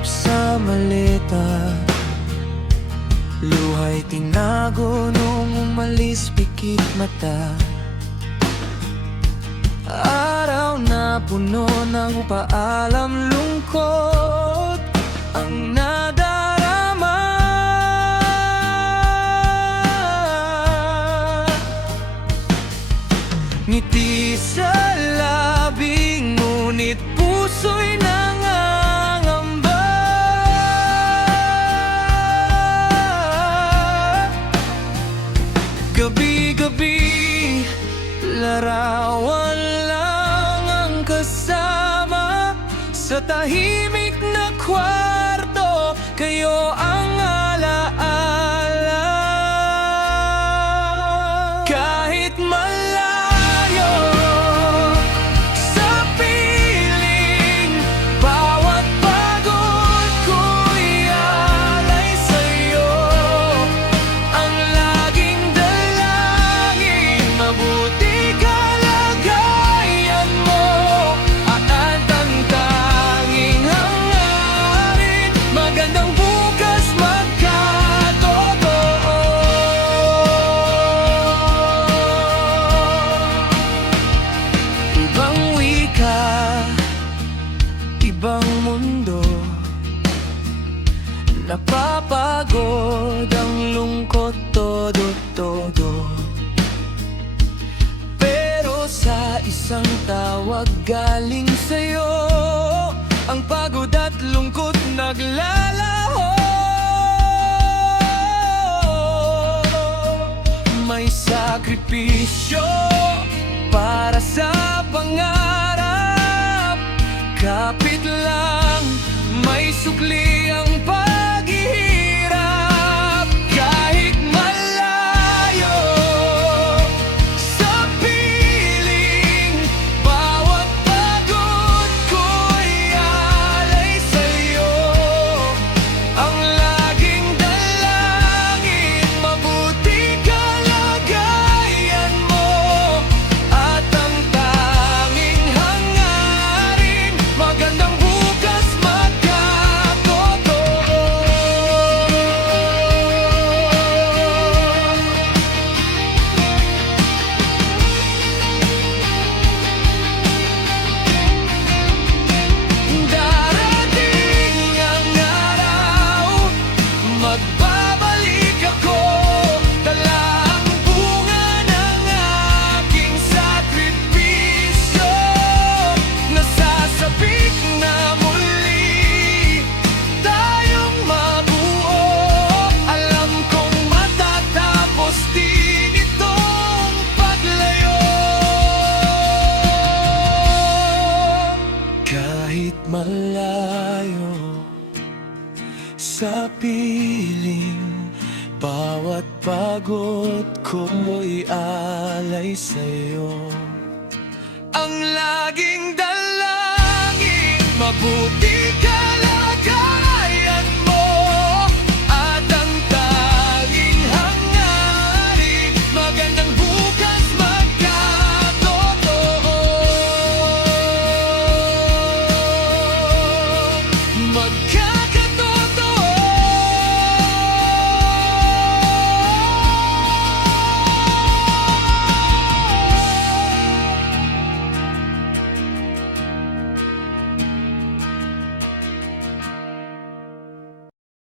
Hirap sa maleta, luha'y tinago nung umalis pikit mata. Araw na puno ng paalam, lungkot ang nadarama. Ngiti sa labi, ngunit puso'y nangangamba. Gabi-gabi, larawan lang ang kasama. Sa tahimik na kwarto, kayo ang alaala. Kahit malayo sa piling, bawat pagod ko'y alay sa'yo. Ang laging dalangin, mabuti kalagayan mo. At ang tanging hangarin, magandang bukas magkatotoo. Ibang wika, ibang mundo, napapagod ang lungkot todo-todo. Pero sa isang tawag galing sa'yo, ang pagod at lungkot naglalaho. May sakripisyo para sa pangarap. Kapit lang, may sukli ang paghihirap. Kahit malayo sa piling, bawat pagod ko'y alay sa'yo. Ang laging dalangin, mabuti kalagayan mo. At ang tanging hangarin, magandang bukas magkatotoo. Darating ang araw, magbabalik ako. Dala ang bunga ng aking sakripisyo. Nasasabik na muli tayong mabuo. Alam kong matatapos din itong paglayo. Kahit malayo sa piling, bawat pagod ko'y alay sa'yo. Ang laging dalangin, mabuti kalagayan mo. At ang tanging hangarin, magandang bukas magkatotoo.